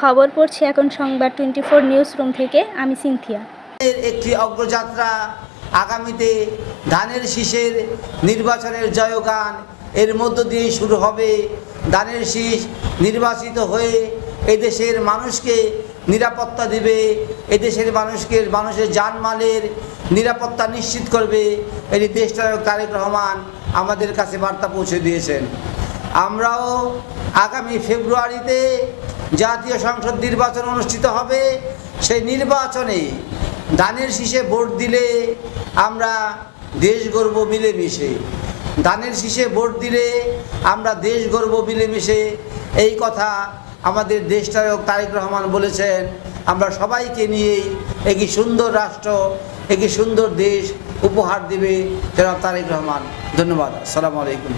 খবর পড়ছি এখন সংবাদ টোয়েন্টি ফোর নিউজ রুম থেকে, আমি সিনথিয়া। একটি অগ্রযাত্রা আগামীতে ধানের শীষের নির্বাচনের জয়গান। এর মধ্য দিয়ে শুরু হবে ধানের শীষ নির্বাচিত হয়ে এদেশের মানুষকে নিরাপত্তা দিবে, এদেশের মানুষকে, মানুষের জানমালের নিরাপত্তা নিশ্চিত করবে। এটি দেশনায়ক তারেক রহমান আমাদের কাছে বার্তা পৌঁছে দিয়েছেন। আমরাও আগামী ফেব্রুয়ারিতে জাতীয় সংসদ নির্বাচন অনুষ্ঠিত হবে। সেই নির্বাচনে দানের শীষে ভোট দিলে আমরা দেশ গর্ব মিলেমিশে। দানের শীষে ভোট দিলে আমরা দেশ গর্ব মিলেমিশে। এই কথা আমাদের দেশনায়ক তারেক রহমান বলেছেন, আমরা সবাইকে নিয়েই একটি সুন্দর রাষ্ট্র একটি সুন্দর দেশ উপহার দেবে তারেক রহমান। ধন্যবাদ। আসসালামু আলাইকুম।